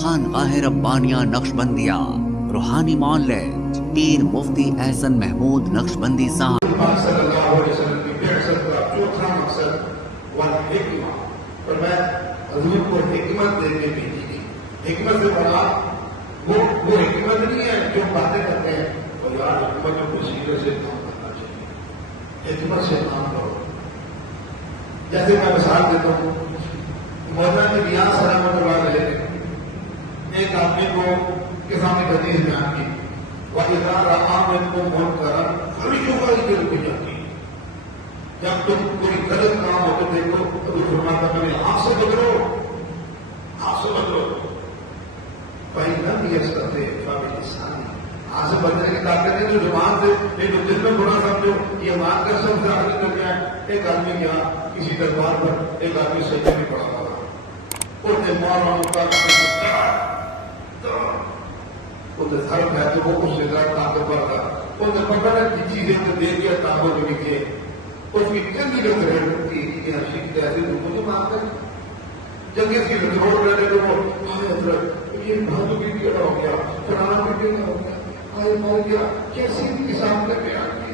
خانقاہ ربانیہ نقشبندیہ روحانی معالج پیر مفتی احسن محمود نقشبندی صاحب صلی اللہ علیہ وسلم کی بعثت کا چوتھا مقصد والحکمہ، اور میں حضور کو حکمت دے کے بھیجی گئی. حکمت سے بڑا وہ حکمت نہیں ہے جو باتیں کرتے ہیں اور یار حکمت میں کچھ سیدھے سے کام کرنا چاہیے. حکمت سے کام کرو. جیسے میں مثال دیتا ہوں، مولانا نیاز سلامت اللہ علیہ نے ایک آدمی کو کے سامنے حدیث بیان کی، وَإِذَا رَأَىٰ مِنكُم مُنكَرًا فَلْيُغَيِّرْهُ بِيَدِهِ. جب تم کوئی غلط کام ہو تو دیکھو تو فرماتا ہے میرے ہاتھ سے بدلو، ہاتھ سے بدلو. فَإِن لَّمْ يَسْتَطِعْ فَبِلِسَانِهِ. ہاتھ سے بدلنے کی طاقت ہے تو زبان سے، نہیں تو دل میں برا سمجھو یہ مان کر سب سے آگے چل جائے. ایک آدمی کے یہاں کسی دربار پر ایک آدمی سجدے میں پڑا ہوا اور نے مارا انہیں دھرم ہے تو وہ اس سے زیادہ طاقتور تھا. انہیں پکڑا کی چیزیں تو دے دیا طاقت بھی کے اس کی چندی جو گرہن کی شیخ ایسے لوگوں کو مانتے ہیں. جب اس کی روڑ رہنے تو وہ حضرت یہ بھادو بھی کیڑا ہو گیا، فلانا بھی کیڑا ہو گیا، آئے مار گیا، کیسی کسان نے بیان کی.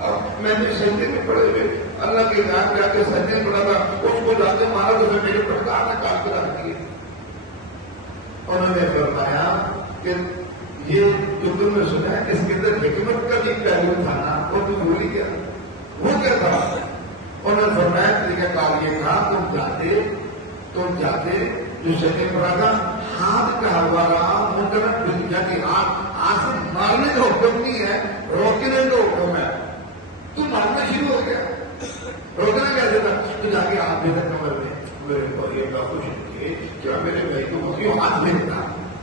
اب میں نے سجدے میں پڑے ہوئے اللہ کے نام کیا کہ سجدے میں پڑا تھا، اس کو جاتے مارا تو میرے پٹکار نے کاٹ کے رکھ دیے. انہوں نے فرمایا کہ یہ جو تم نے سنا ہے اس کے اندر حکمت کا بھی پہلو تھا نا، وہ تو بھول گیا. وہ کیا تھا؟ انہوں نے فرمایا طریقہ کار یہ کہا تم جاتے جو سجدے پڑا تھا ہاتھ کا ہوا رہا مطلب دنیا کی ہاتھ سے مارنے کا حکم نہیں ہے، روکنے کا حکم ہے. تو مارنا شروع ہو گیا. روکنا کیسے تھا؟ تو جا کے ہاتھ میرے کمر میں میرے کو یہ بات خوش کیا میرے بھائی کو مسیح ہاتھ بھیجتا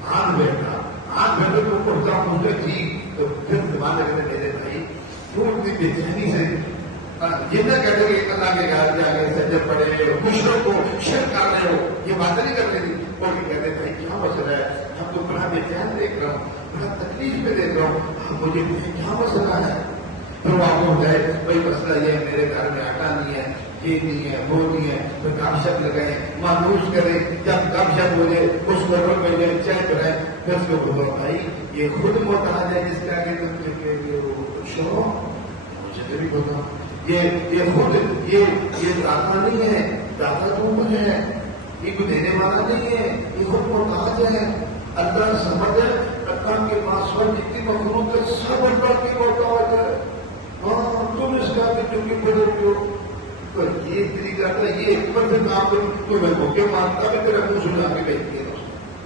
ہاتھ بھیجتا ہاتھ بھیجو تو پڑتا ہوں مجھے ٹھیک. تو پھر زبان لگنے میرے بھائی تو اتنی بے چینی سے یہ نہ کہتے کہ اللہ کے گھر جا کے سجدے پڑے دوسروں کو شرک کر رہے ہو، یہ باتیں نہیں کرتے تھی. اور یہ کہتے بھائی کیا مسئلہ ہے، ہم تو بڑا بے چین دیکھ رہا ہوں، بڑا تکلیف میں دیکھ رہا ہوں، مجھے کیا مسئلہ ہے. پھر وہ آپ کو گئے بھائی مسئلہ یہ ہے میرے گھر میں آٹا نہیں ہے، یہ نہیں ہے، وہ نہیں ہے. تو گپ شپ لگائے مانوس کرے، جب گپ شپ ہو جائے اس کو میں جائے چیک کرائے. پھر اس کو بولو بھائی یہ خود محتاج ہے جس کا کہ شروع مجھے بھی بتا یہ خود یہ داتا نہیں ہے، داتا تو ہے، یہ کوئی دینے والا نہیں ہے، یہ خود محتاج ہے. اللہ سمجھ ہے اللہ کے پاس جتنی مخلوق ہے سب اللہ کی محتاج ہے. ہاں تم اس کا بھی چونکہ بڑے ہو تو یہ طریقہ تھا، یہ حکمت سے کام کروں تو میں موقع مانتا بھی تیرا منہ سنا کے بیچ دیا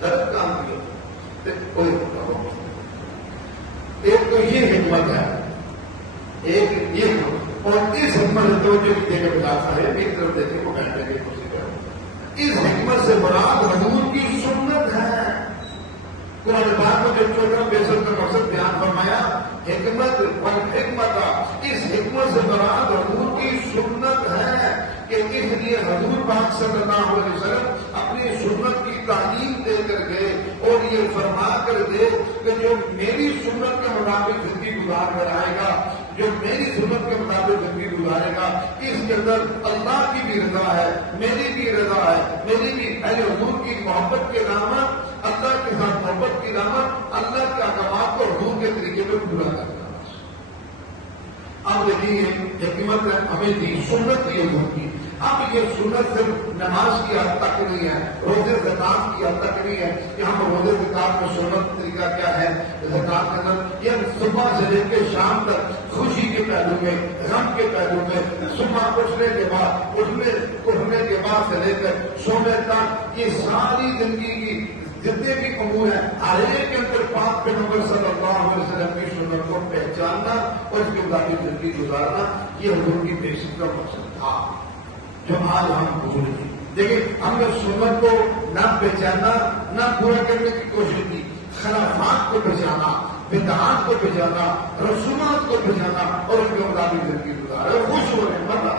غلط کام کیا. کوئی ایک تو یہ حکمت ہے، ایک یہ حکمت، اور اس حکمت سے توجہ کی جگہ بتاتا ہے ایک طرف دیکھیں وہ بیٹھنے کی کوشش کرو. اس حکمت سے مراد حضور کی سنت ہے. قرآن پاک میں جو چوتھا بیسر کا مقصد بیان فرمایا حکمت والحکمت، اس حکمت سے مراد حضور کی سنت ہے کہ اس لیے حضور پاک صلی اللہ علیہ وسلم اپنی سنت کی تعلیم دے کر گئے اور یہ فرما کر گئے کہ جو میری سنت کے مطابق زندگی گزار کر آئے گا، جو میری سنت کے مطابق زندگی گزارے گا، اس کے اندر اللہ کی بھی رضا ہے، میری بھی رضا ہے، میری بھی اہل حضور کی محبت کے نامت، اللہ کے ساتھ محبت کی نامت، اللہ کے احکامات کو حضور کے طریقے میں پورا کرنا. اب دیکھیے حکمت ہمیں دی سنت کی حضور کی. اب یہ سنت صرف نماز کی حد تک نہیں ہے، روزے زکات کی حد تک نہیں ہے. یہاں روزے زکات میں سنت طریقہ کیا ہے؟ زکات کے اندر یہ صبح سے لے کے شام تک خوشی کے پہلو میں، غم کے پہلو میں، صبح اٹھنے کے بعد اٹھنے کے بعد سے لے کر سونے تک یہ ساری زندگی کی جتنے بھی امور ہیں ہر ایک کے اندر پاک پیغمبر صلی اللہ علیہ وسلم کی سنت کو پہچاننا اور اس کے مطابق زندگی گزارنا، یہ حضور کی بیسک کا مقصد تھا جو آج ہم بھول گئے. لیکن ہم نے سنت کو نہ پہچانا، نہ پورا کرنے کی کوشش کی، خلافات کو پہچانا، بدعات کو پہچانا، رسومات کو پہچانا اور اس کے مطابق زندگی گزارا اور خوش ہو رہے ہیں. مزہ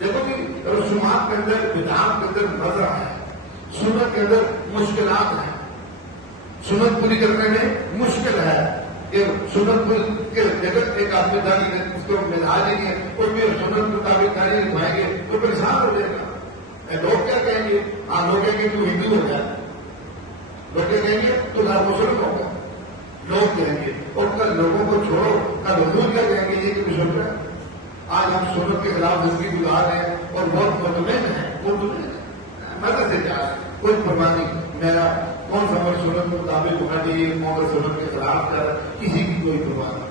دیکھو کہ رسومات کے اندر، بدعات کے اندر مزہ ہے، سنت کے اندر مشکلات ہیں. سنت پوری کرنے میں مشکل ہے کہ سنت ایک آدمی داری ہے اس کو مزاج نہیں ہے اور پھر سنت کے مطابق داری نبھائیں گے تو پریشان ہو جائے گا. لوگ کیا کہیں گے؟ لوگ کہیں گے تو ہندو ہو جائے. لوگ کہیں گے تو دار مسلم ہوگا، لوگ کہیں گے، اور کل لوگوں کو چھوڑو، کل حضور کیا کہیں گے یہ کہ بزرگ ہے. آج ہم سنت کے خلاف زندگی گزار رہے ہیں اور بہت مطمئن ہیں، مدد سے جا کوئی پرواہ نہیں. میرا کون سا عمل سنت کے مطابق ہونا چاہیے، کون سنت کے خلاف کر، کسی کی کوئی پرواہ نہیں.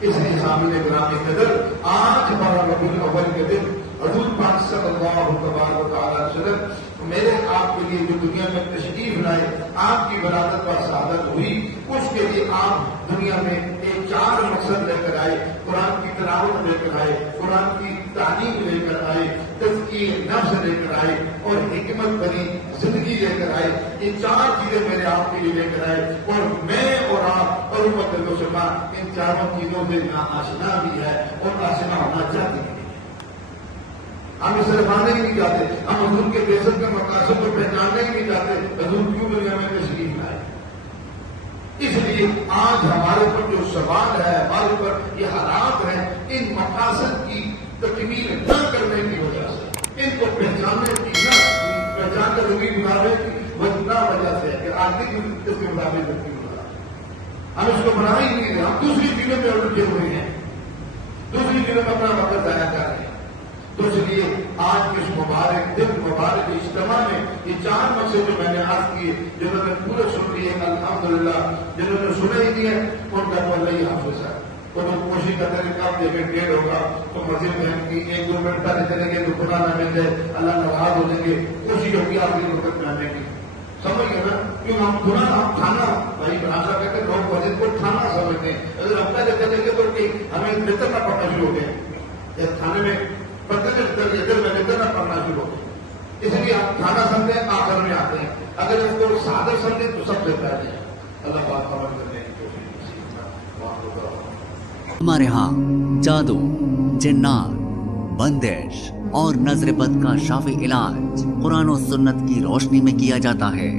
اس لیے سامنے گرام قدر آج ہمارا ربیع الاول کے دن حضور پاک صلی اللہ تبارک و تعالیٰ وسلم میرے آپ کے لیے جو دنیا میں تشریف لائے، آپ کی ولادت پر شہادت ہوئی، اس کے لیے آپ دنیا میں ایک 4 مقصد لے کر آئے. قرآن کی تلاوت لے کر آئے، قرآن کی تعلیم لے کر آئے، تزکیہ نفس لے کر آئے، اور حکمت بھری زندگی لے کر آئے. یہ 4 چیزیں میرے آپ کے لیے لے کر آئے، اور میں اور آپ اور امت مسلمان ان 4 چیزوں سے ناآشنا بھی ہے اور آشنا ہونا چاہتے ہیں. ہم اسے ماننے ہی نہیں چاہتے، ہم حضور کے بیسط کے مقاصد کو پہچاننے ہی نہیں چاہتے. حضور کیوں دنیا میں تشریف لائے؟ اس لیے آج ہمارے اوپر جو سوال ہے، ہمارے اوپر یہ حالات ہیں، ان مقاصد کی تکمیل نہ کرنے کی وجہ سے، ان کو پہچاننے کی نہ پہچان کر زندگی گزارنے کی وجہ سے کہ آدمی اس کے مطابق زندگی گزارا، ہم اس کو بنا ہی نہیں رہے. ہم دوسری چیزوں میں الجھے ہوئے ہیں، دوسری چیزوں میں اپنا وقت ضائع کر رہے ہیں. تو اس لیے آج کے اس مبارک دن مبارک اجتماع میں یہ 4 مقصد جو میں نے عرض کیے، جنہوں نے پورے سن لیے الحمدللہ، جنہوں نے سنے ہی نہیں ہے ان کا تو اللہ ہی حافظ ہے. تو لوگ کوشش کرتے ہیں کب جگہ ڈیڑھ ہوگا تو مسجد میں کی 1-2 منٹ پہلے چلیں گے تو خدا نہ مل جائے، اللہ ناراض ہو جائیں گے. کوشش ہوگی آخری وقت میں آنے کی، سمجھ گئے نا؟ کیوں ہم خدا ہم کھانا بھائی بھاشا کہتے ہیں، لوگ مسجد کو کھانا سمجھتے ہیں. اگر ہم پہلے چلیں گے تو ہمیں نترنا پڑنا شروع ہو گیا، کھانے میں ادھر میں ادھر نہ پڑھنا شروع ہو. اس لیے آپ کھانا سمجھتے ہیں، آخر میں آتے ہیں. اگر اس کو سادہ سمجھے تو سب سے پہلے اللہ پاک عمل کرنے کی کوشش. ہمارے ہاں جادو، جنات، بندش اور نظر بد کا شافی علاج قرآن و سنت کی روشنی میں کیا جاتا ہے.